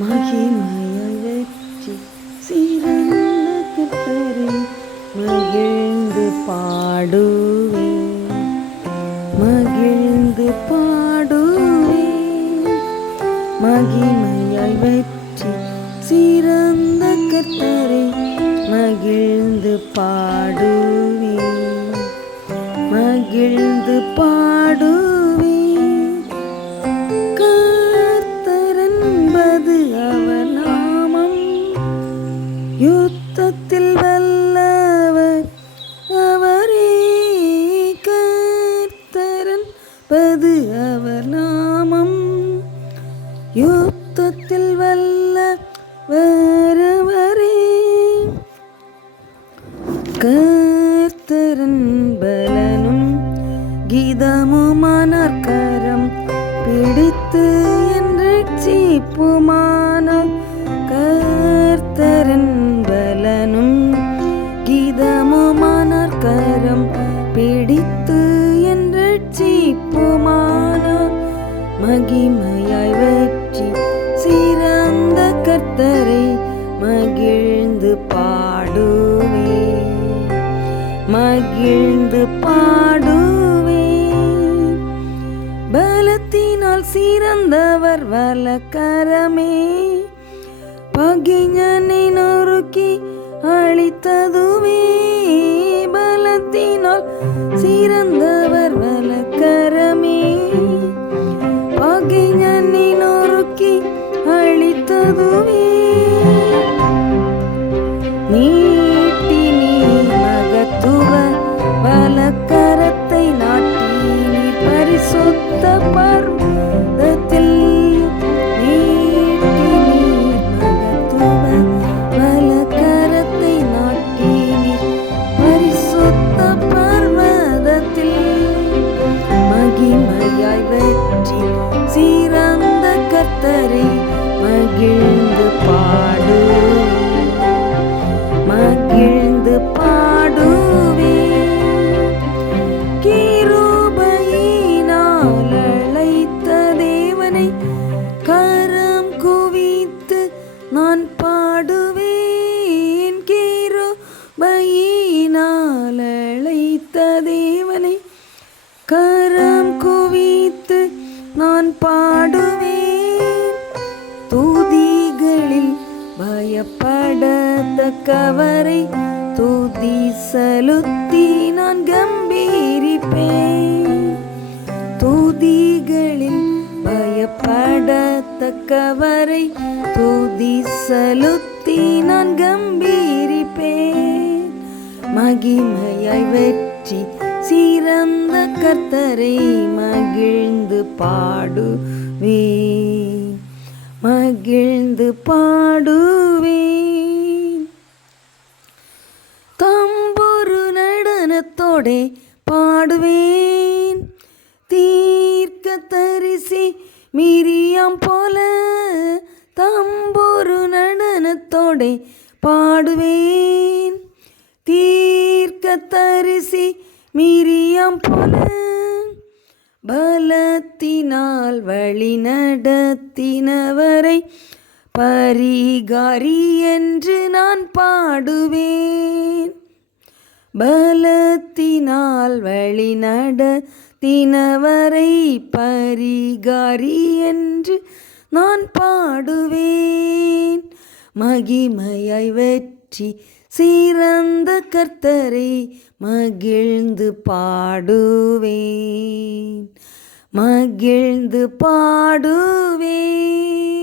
மகிமையாய் வெற்றி சிறந்த கர்த்தரை மகிழ்ந்து பாடுவே மகிழ்ந்து பாடுவே மகிமையாய் வெற்றி சிறந்த கத்தரை மகிழ்ந்து பாடுவே மகிழ்ந்து பாடுவேன். கர்த்தரென்பது அவர் நாமம். யுத்தத்தில் சீப்புமானார் மகிமையாய் வெற்றி. சிறந்த கர்த்தரை மகிழ்ந்து பாடுவே. மகிழ்ந்து பாடுவே. பலத்தினால் சிறந்தவர் வலக்கரமே. பகிஞனை நொறுக்கி அழித்ததுவே. பலத்தினால் சிறந்த பகைஞனை நொறுக்கி அழித்ததுவே மகிழ்ந்து பாடு. மகிழ்ந்து பாடுவே. கிருபையினால் அழைத்த தேவனை கரம் குவித்து நான் பாடுவேன். கிருபையினால் அழைத்த தேவனை கரம் குவித்து நான் பா பயப்படத்தக்கவரை தூதி செலுத்தி நான் கம்பீரிப்பேன். தூதிகளில் பயப்படத்தக்கவரை தூதி செலுத்தி நான் கம்பீரிப்பேன். மகிமையாய் வெற்றி சிறந்த கர்த்தரை மகிழ்ந்து பாடுவே மகிழ்ந்து பாடு நடனத்தோடே பாடுவேன். தீர்க்க தரிசி மிரியாம் போல தம்பொரு நடனத்தோடே பாடுவேன். தீர்க்க தரிசி மிரியாம் போல பலத்தினால் வழி நடத்தினவரை பரிகாரி என்று நான் பாடுவேன். பலத்தினால் வழி நடத்தினவரை பரிகாரி என்று நான் பாடுவேன். மகிமையாய் வெற்றி சிறந்த கர்த்தரை மகிழ்ந்து பாடுவேன். மகிழ்ந்து பாடுவேன்.